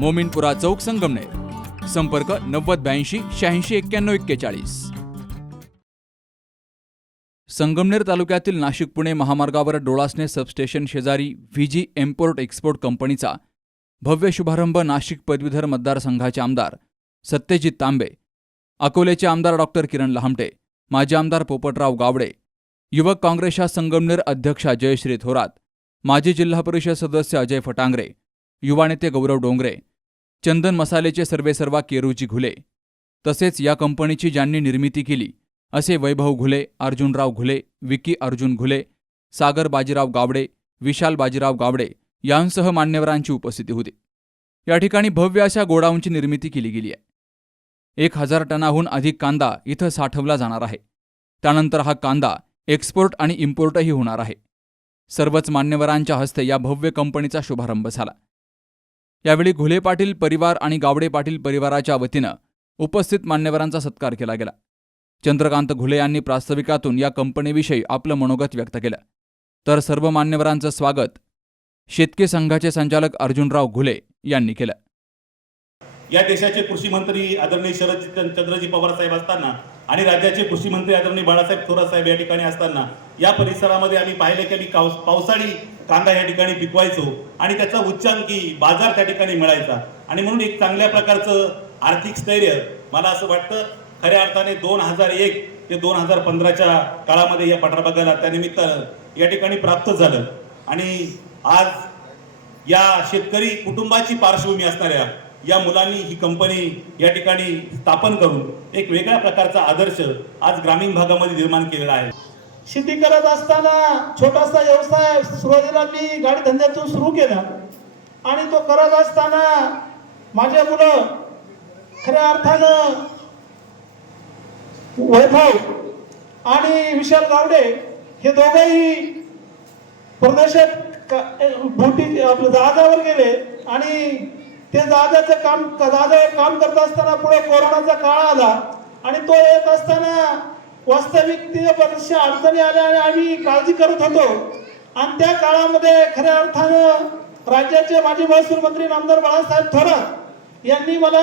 मोमिनपुरा चौक संगमनेर. संपर्क नव्वद ब्याऐंशी शहाऐंशी एक्क्याण्णव एक्केचाळीस. संगमनेर तालुक्यातील नाशिक पुणे महामार्गावर डोळासने सबस्टेशन शेजारी व्हीजी एम्पोर्ट एक्सपोर्ट कंपनीचा भव्य शुभारंभ नाशिक पदवीधर मतदारसंघाचे आमदार सत्यजित तांबे अकोलेचे आमदार डॉक्टर किरण लहामटे माजी आमदार पोपटराव गावडे युवक काँग्रेसच्या संगमनेर अध्यक्षा जयश्री थोरात माजी जिल्हा परिषद सदस्य अजय फटांगरे युवा नेते गौरव डोंगरे चंदन मसालेचे सर्वेसर्वा केरूजी घुले. तसेच या कंपनीची ज्यांनी निर्मिती केली असे वैभव घुले अर्जुनराव घुले विकी अर्जुन घुले सागर बाजीराव गावडे विशाल बाजीराव गावडे यांसह मान्यवरांची उपस्थिती होती. या ठिकाणी भव्य अशा गोडाऊनची निर्मिती केली गेली आहे. एक हजार टनाहून अधिक कांदा इथं साठवला जाणार आहे. त्यानंतर हा कांदा एक्सपोर्ट आणि इम्पोर्टही होणार आहे. सर्वच मान्यवरांच्या हस्ते या भव्य कंपनीचा शुभारंभ झाला. यावेळी घुले पाटील परिवार आणि गावडे पाटील परिवाराच्या वतीनं उपस्थित मान्यवरांचा सत्कार केला गेला. चंद्रकांत घुले यांनी प्रास्ताविकातून या कंपनीविषयी आपलं मनोगत व्यक्त केलं. तर सर्व मान्यवरांचं स्वागत शेतकी संघाचे संचालक अर्जुनराव घुले यांनी केलं. या देशाचे कृषी मंत्री आदरणीय शरद चंद्रजी पवार साहेब असताना आणि राज्याचे कृषी मंत्री आदरणीय बाळासाहेब थोरात साहेब या ठिकाणी असताना या परिसरामध्ये आम्ही पाहिले की आम्ही कावस- पावसाळी कांदा या ठिकाणी पिकवायचो आणि त्याचा उच्चांकी बाजार त्या ठिकाणी मिळायचा. आणि म्हणून एक चांगल्या प्रकारचं आर्थिक स्थैर्य मला असं वाटतं खऱ्या अर्थाने दोन हजार एक ते दोन हजार पंधराच्या काळामध्ये या पठारभागाला त्यानिमित्त या ठिकाणी प्राप्त झालं. आणि आज या शेतकरी कुटुंबाची पार्श्वभूमी असणाऱ्या या मुलांनी ही कंपनी या ठिकाणी स्थापन करून एक वेगळ्या प्रकारचा आदर्श आज ग्रामीण भागामध्ये निर्माण केलेला आहे. शेती करत असताना छोटासा व्यवसाय सुरुवातीला मी गाडी धंद्यातून सुरू केला. आणि तो करत असताना माझ्या मुलं खऱ्या अर्थानं वैभव आणि विशाल गावडे हे दोघंही परदेशात का- आपलं जहाजावर गेले आणि ते जहाजाचं काम जहाजावर काम करत असताना पुढे कोरोनाचा काळ आला आणि तो येत असताना वास्तविक ते बऱ्याचशा अडचणी आल्या आणि आम्ही काळजी करत होतो. आणि त्या काळामध्ये खऱ्या अर्थानं राज्याचे माजी महसूल मंत्री नामदार बाळासाहेब थोरात यांनी मला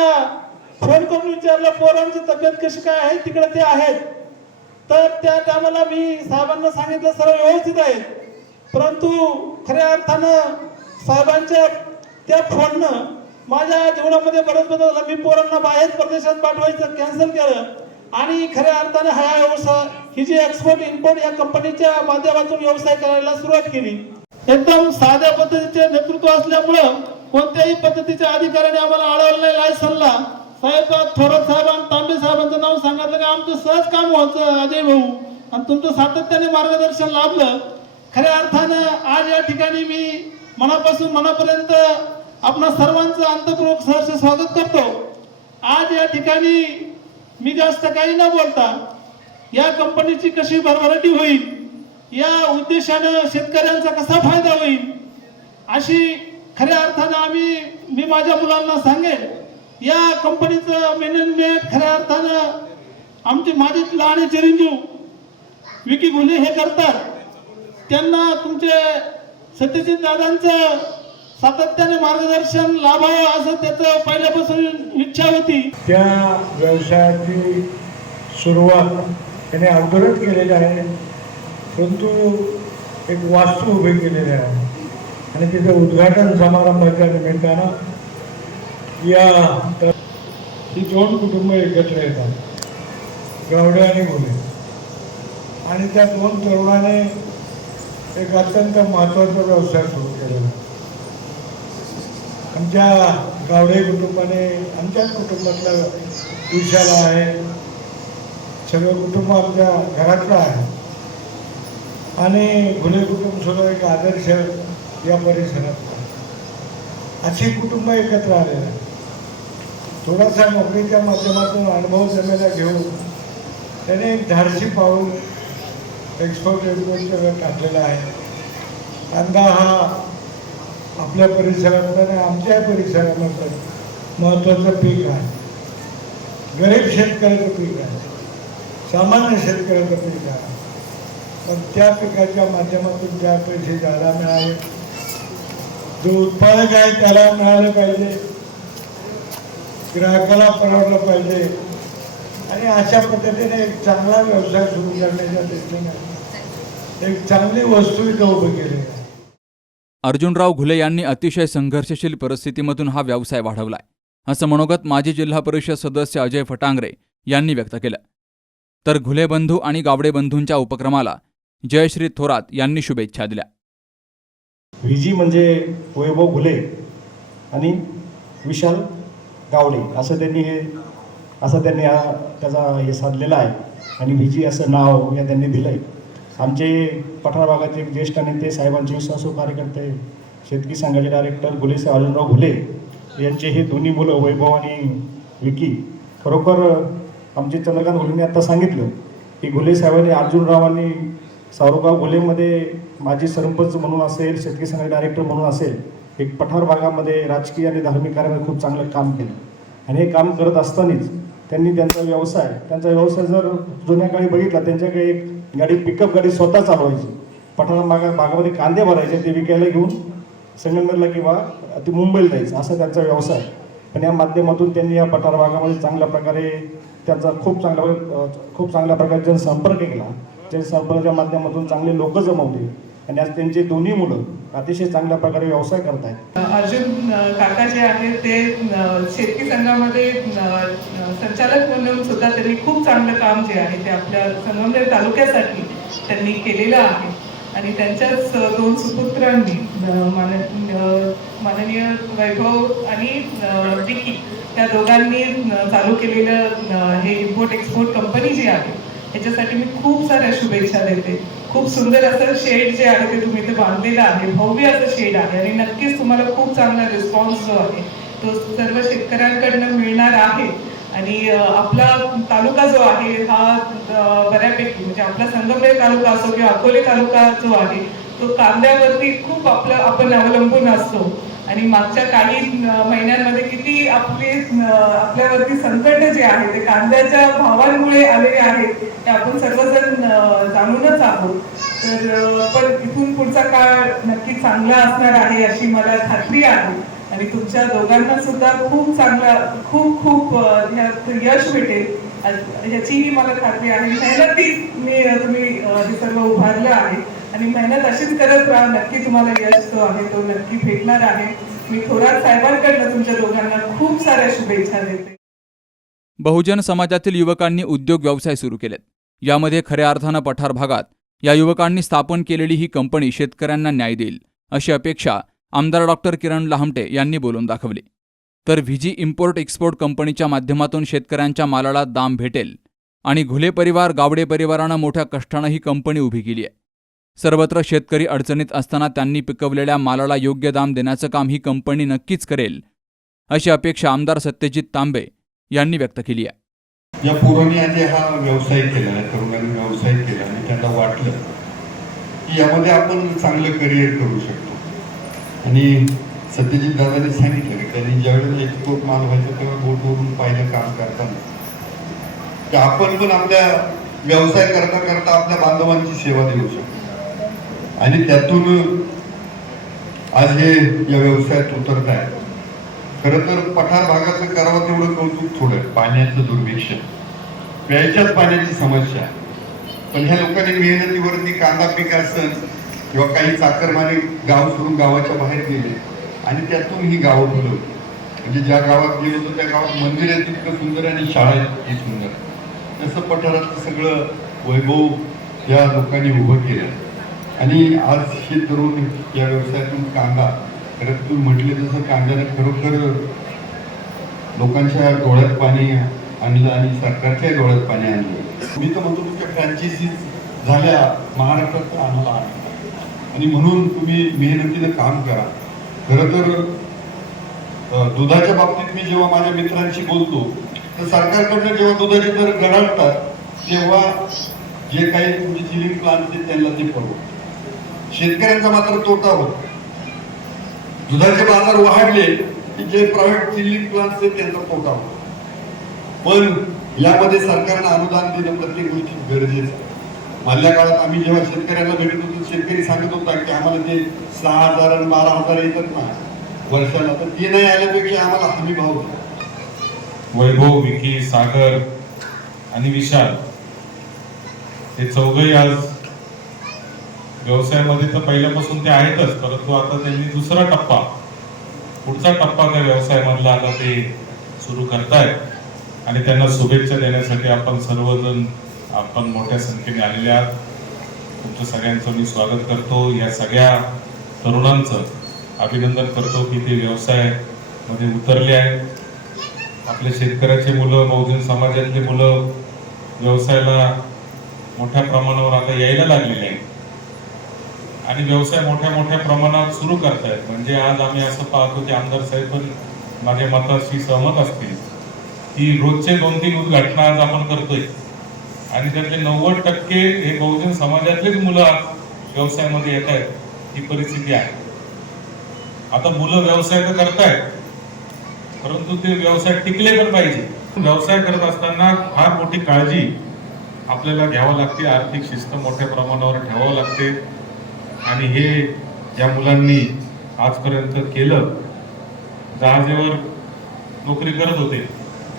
फोन करून विचारलं पोरांची तब्येत कशी काय आहे? तिकडे ते आहेत. तर त्या टायमाला मी साहेबांना सांगितलं सर्व व्यवस्थित आहे. परंतु खऱ्या अर्थानं साहेबांच्या त्या फोननं माझ्या जीवनामध्ये बरंच बदल झाला. मी पोरांना बाहेर प्रदेशात पाठवायचं कॅन्सल केलं. आणि खऱ्या अर्थाने हा व्यवसाय ही जी एक्सपोर्ट इम्पोर्ट या कंपनीच्या माध्यमातून व्यवसाय करायला सुरुवात केली. एकदम साध्या पद्धतीचे नेतृत्व असल्यामुळं कोणत्याही पद्धतीच्या अधिकाऱ्याने आम्हाला अडवलं नाही सल्ला. साहेब थोरात साहेब आणि तांबे साहेबांचं नाव सांगितलं की आमचं सहज काम व्हायचं अजय भाऊ. आणि तुमचं सातत्याने मार्गदर्शन लाभलं. खऱ्या अर्थानं आज या ठिकाणी मी मनापासून मनापर्यंत आपणा सर्वांचं अंतपूर्वक सहर्ष स्वागत करतो. आज या ठिकाणी मी जास्त काही न बोलता या कंपनीची कशी भरभराटी होईल या उद्देशानं शेतकऱ्यांचा कसा फायदा होईल अशी खऱ्या अर्थानं आम्ही मी माझ्या मुलांना सांगेन. या कंपनीचं मॅनेजमेंट खऱ्या अर्थानं आमचे माझे लहान चिरंजीव. विकी घुले हे करतात. त्यांना तुमचे सत्यजित दादांचं सातत्याने मार्गदर्शन लाभावं असं त्याचं पहिल्यापासून इच्छा होती. त्या व्यवसायाची सुरुवात त्याने अगोदरच केलेली आहे. परंतु एक वास्तू उभी केलेली आहे. आणि तिथे उद्घाटन समारंभाच्या निमित्तानं या तर ही दोन कुटुंब एकत्र येतात. गावडे आणि गुन्हे आणि त्या दोन तरुणाने एक अत्यंत महत्त्वाचा व्यवसाय सुरू केलेला आमच्या गावडे कुटुंबाने आमच्याच कुटुंबातलं विशाला आहे. सगळं कुटुंब आमच्या घरातलं आहे. आणि घुले कुटुंब सुद्धा एक आदर्श या परिसरात अशी कुटुंब एकत्र आलेलं आहे. थोडासा नोकरीच्या माध्यमातून अनुभव जमेला घेऊन त्याने एक धाडसी पाऊल एक्सपोर्ट एज्युकेशनकडे टाकलेलं आहे. कांदा हा आपल्या परिसरात आणि आमच्या परिसरामध्ये महत्त्वाचं पीक आहे. गरीब शेतकऱ्याचं पीक आहे. सामान्य शेतकऱ्याचं पीक आहे. पण त्या पिकाच्या माध्यमातून ज्या पैसे ज्याला मिळाले जो उत्पादक आहे त्याला मिळालं पाहिजे. ग्राहकाला परवडलं पाहिजे. आणि अशा पद्धतीने एक चांगला व्यवसाय सुरू करण्याच्या दृष्टीने एक चांगली वस्तू इथं उभी केली आहे. अर्जुनराव घुले यांनी अतिशय संघर्षशील परिस्थितीमधून हा व्यवसाय वाढवलाय असं मनोगत माजी जिल्हा परिषद सदस्य अजय फटांगरे यांनी व्यक्त केलं. तर घुले बंधू आणि गावडे बंधूंच्या उपक्रमाला जयश्री थोरात यांनी शुभेच्छा दिल्या. व्हीजी म्हणजे वैभव घुले आणि विशाल गावडे असं त्यांनी हे असं त्यांनी हा त्याचा हे साधलेला आहे. आणि व्हीजी असं नाव या त्यांनी दिलं आहे आमचे पठार भागाचे ज्येष्ठ नेते साहेबांचे विश्वासू कार्यकर्ते शेतकी संघाचे डायरेक्टर घुले साहेब अर्जुनराव घुले यांचे हे दोन्ही मुलं वैभव आणि विकी खरोखर आमचे चंद्रकांत घुलेंनी आता सांगितलं की घुले साहेबांनी अर्जुनरावांनी सावरगाव घुलेमध्ये माजी सरपंच म्हणून असेल शेतकी संघ डायरेक्टर म्हणून असेल एक पठार भागामध्ये राजकीय आणि धार्मिक कार्यामध्ये खूप चांगलं काम केलं. आणि हे काम करत असतानाच त्यांनी त्यांचा व्यवसाय त्यांचा व्यवसाय जर जुन्या काळी बघितला त्यांच्याकडे एक गाडी पिकअप गाडी स्वतः चालवायची. पठार भागा भागामध्ये कांदे भरायचे ते विकायला घेऊन संगमनेरला किंवा ते मुंबईला जायचं असा त्यांचा व्यवसाय. पण या माध्यमातून त्यांनी या पठार भागामध्ये चांगल्या प्रकारे त्यांचा खूप चांगल्या खूप चांगल्या प्रकारे जनसंपर्क केला. जनसंपर्काच्या माध्यमातून चांगले लोक जमवले. आणि आज त्यांचे दोन्ही मुलं अतिशय चांगल्या प्रकारे व्यवसाय करत आहेत अर्जुन काका जे आहेत ते शेतकी संघामध्ये संचालक म्हणून सुद्धा त्यांनी खूप चांगलं काम जे आहे ते आपल्या संगमनेर तालुक्यासाठी त्यांनी केलेलं आहे. आणि त्यांच्याच दोन सुपुत्रांनी मान माननीय वैभव आणि अ, विकी त्या दोघांनी चालू केलेलं हे इम्पोर्ट एक्सपोर्ट कंपनी जी आहे याच्यासाठी मी खूप साऱ्या शुभेच्छा देते. खूप सुंदर असं शेड जे आहे ते तुम्ही इथे बांधलेलं आहे. भव्य असं शेड आहे आणि नक्कीच तुम्हाला खूप चांगला रिस्पॉन्स जो आहे तो सर्व शेतकऱ्यांकडनं मिळणार आहे. आणि आपला तालुका जो आहे हा बऱ्यापैकी म्हणजे आपला संगमनेर तालुका असो किंवा अकोले तालुका जो आहे तो कांद्यावरती खूप आपलं आपण अवलंबून असतो. आणि मागच्या काही महिन्यांमध्ये किती आपली आपल्यावरती संकट जे आहे ते कांद्याच्या भावांमुळे आलेले आहेत हे आपण सर्वजण जाणूनच आहोत. तर पण इथून पुढचा काळ नक्की चांगला असणार आहे अशी मला खात्री आहे. आणि तुमच्या दोघांना सुद्धा खूप चांगला खूप खूप ह्यात यश भेटेल. याचीही मला खात्री आहे. मेहनतीत मी तुम्ही हे सर्व उभारलं आहे. आणि मेहनत अशीच करत राहा. नक्की तुम्हाला यश जो आहे तो नक्की भेटणार आहे. मी थोरात साहेबांकडनं तुमच्या दोघांना खूप साऱ्या शुभेच्छा देते. बहुजन समाजातील युवकांनी उद्योग व्यवसाय सुरू केलेत. यामध्ये खऱ्या अर्थानं पठार भागात या युवकांनी स्थापन केलेली ही कंपनी शेतकऱ्यांना न्याय देईल अशी अपेक्षा आमदार डॉक्टर किरण लहामटे यांनी बोलून दाखवली. तर व्हीजी इम्पोर्ट एक्सपोर्ट कंपनीच्या माध्यमातून शेतकऱ्यांच्या मालाला दाम भेटेल आणि घुले परिवार गावडे परिवारानं मोठ्या कष्टानं ही कंपनी उभी केली आहे. सर्वत्र शेतकरी अडचणीत असताना त्यांनी पिकवलेल्या मालाला योग्य दाम देण्याचं काम ही कंपनी नक्कीच करेल अशी अपेक्षा आमदार सत्यजित तांबे यांनी व्यक्त केली आहे. या पोरांनी आधी हा व्यवसाय केला आहे तरुणांनी व्यवसाय केला आणि त्यांना वाटलं की यामध्ये आपण चांगलं करिअर करू शकतो. आणि सत्यजित दादाने सांगितलं की त्यांनी ज्यावेळेला एक्सपोर्ट माल व्हायचा तेव्हा बोटवरून पाहिलं काम करताना. की आपण पण आपल्या व्यवसाय करता करता आपल्या बांधवांची सेवा देऊ शकतो. आणि त्यातून आज हे या व्यवसायात उतरत आहे. खरं तर पठार भागाचं करावं तेवढं कौतुक थोडं पाण्याचं दुर्भिक्ष प्यायच्याच पाण्याची समस्या पण ह्या लोकांनी मेहनतीवरती कांदा पीक असन किंवा काही चाकरमाने गाव सोडून गावाच्या बाहेर गेले आणि त्यातून ही गावं फुलवली म्हणजे ज्या गावात गेलो होतो त्या गावात मंदिर आहे तितकं सुंदर आणि शाळा आहे तितकी सुंदर. तसं पठारातलं सगळं वैभव या लोकांनी उभं केलं. आणि आज हे तरुण या व्यवसायातून कांदा खरं तुम्ही म्हटले तसं कांद्यानं खरोखर लोकांच्या डोळ्यात पाणी आणलं आणि सरकारच्या डोळ्यात पाणी आणलं. मी तर म्हणतो तुमच्या फ्रँचायझीज झाल्या महाराष्ट्रात आणला आम्हाला आणि म्हणून तुम्ही मेहनतीनं काम करा. खरं तर दुधाच्या बाबतीत मी जेव्हा माझ्या मित्रांशी बोलतो तर सरकारकडनं जेव्हा दुधाचे दर गडावतात तेव्हा जे काही तुमचे चिलिंग प्लांट आहेत त्यांना ते परवडतं. शेतकऱ्यांचा मात्र तोटा होतो. दुधाचे बाजार वाढले की जे प्रायव्हेट चिलिंग प्लांट आहेत त्यांचा तोटा होतो. पण यामध्ये सरकारनं अनुदान देणं प्रत्येक गोष्टी गरजेचं मधल्या काळात आम्ही जेव्हा शेतकऱ्यांना भेटत होतो शेतकरी सांगत होता की आम्हाला ते सहा हजार आणि बारा हजार येतात ना. वर्षाला तर ते नाही आल्यापेक्षा आम्हाला हमी भाव होता. वैभव विकी सागर आणि विशाल हे चौघही आज व्यवसायामध्ये तर पहिल्यापासून ते आहेतच परंतु आता त्यांनी दुसरा टप्पा पुढचा टप्पा त्या व्यवसायामधला आता ते सुरू करतायत. आणि त्यांना शुभेच्छा देण्यासाठी आपण सर्वजण आपण मोठ्या संख्येने आलेले आहात. तुमचं सगळ्यांचं मी स्वागत करतो. या सगळ्या तरुणांचं अभिनंदन करतो की ते व्यवसायामध्ये उतरले आहेत. आपल्या शेतकऱ्याचे मुलं बहुजन समाजातले मुलं व्यवसायाला मोठ्या प्रमाणावर आता यायला लागलेले आहेत. आणि व्यवसाय मोठ्या मोठ्या प्रमाणात सुरू करतायत. म्हणजे आज आम्ही असं पाहतो की आमदार साहेब पण माझ्या मताशी सहमत असतील. की रोजचे दोन तीन उद्घाटना आज आपण करतोय. आणि त्यातले नव्वद टक्के हे बहुजन समाजातलेच मुलं आज व्यवसायामध्ये येत आहेत ही परिस्थिती आहे. आता मुलं व्यवसाय तर करतायत. परंतु ते व्यवसाय टिकले पण पाहिजे. व्यवसाय करत असताना फार मोठी काळजी आपल्याला घ्यावं लागते. आर्थिक शिस्त मोठ्या प्रमाणावर ठेवावं लागते. आणि हे या मुलांनी आजपर्यंत केलं. जहाजेवर नोकरी करत होते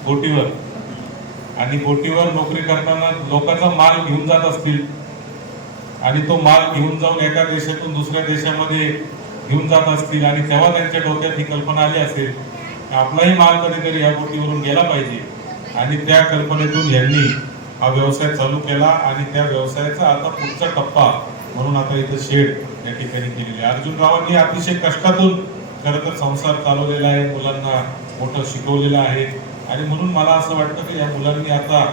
बोटीवर. आणि बोटीवर नोकरी करताना लोकांचा माल घेऊन जात असतील. आणि तो माल घेऊन जाऊन एका देशातून दुसऱ्या देशामध्ये घेऊन जात असतील आणि तेव्हा त्यांच्या डोक्यात ही कल्पना आली असेल आपलाही माल कधीतरी या बोटीवरून गेला पाहिजे. आणि त्या कल्पनेतून यांनी हा व्यवसाय चालू केला आणि त्या व्यवसायाचा आता पुढचा टप्पा म्हणून आता इथं शेड या ठिकाणी केलेली आहे. अर्जुनरावांनी अतिशय कष्टातून खरं तर संसार चालवलेला आहे मुलांना मोठं शिकवलेलं आहे. आणि म्हणून मला असं वाटतं की या मुलांनी आता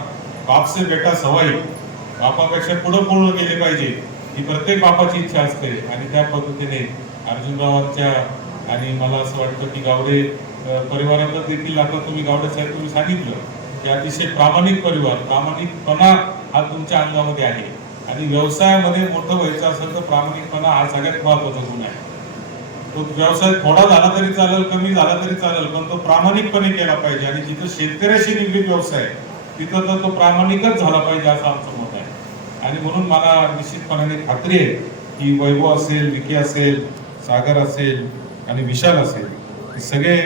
बापसे बेटा सवय बापापेक्षा पुढं पूर्ण गेले पाहिजे ही प्रत्येक बापाची इच्छा असते. आणि त्या पद्धतीने अर्जुनरावांच्या आणि मला असं वाटतं की गावडे अं, देखील आता तुम्ही गावडे साहेब तुम्ही सांगितलं की अतिशय प्रामाणिक परिवार प्रामाणिकपणा हा तुमच्या अंगामध्ये आहे. आणि व्यवसायामध्ये मोठं व्हायचं असेल तर प्रामाणिकपणा हा सगळ्यात महत्त्वाचा गुण आहे. तो व्यवसाय थोडा झाला तरी चालेल कमी झाला तरी चालेल पण तो प्रामाणिकपणे केला पाहिजे. आणि जिथं शेतकऱ्याशी निगडीत व्यवसाय आहे, तिथं तर तो प्रामाणिकच झाला पाहिजे असं आमचं मत आहे. आणि म्हणून मला निश्चितपणाने खात्री आहे की वैभव असेल विकी असेल सागर असेल आणि विशाल असेल सगळे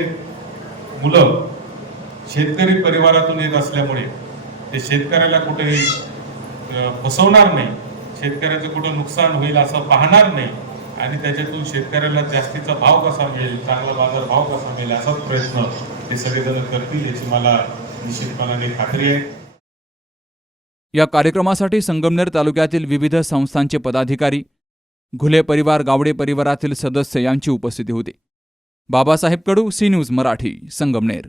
मुलं शेतकरी परिवारातून येत असल्यामुळे ते शेतकऱ्याला कुठेही अ, फसवणार नाही. शेतकऱ्याचं कुठं नुकसान होईल असं पाहणार नाही. आणि त्याच्यातून शेतकऱ्याला जास्तीचा भाव कसा मिळेल चांगला बाजार भाव कसा मिळेल असाच प्रयत्न हे सगळेजण करतील याची मला निश्चितपणाने खात्री आहे. या कार्यक्रमासाठी संगमनेर तालुक्यातील विविध संस्थांचे पदाधिकारी घुले परिवार गावडे परिवारातील सदस्य यांची उपस्थिती होती. Babasaheb Kadu C news Marathi Sangamner.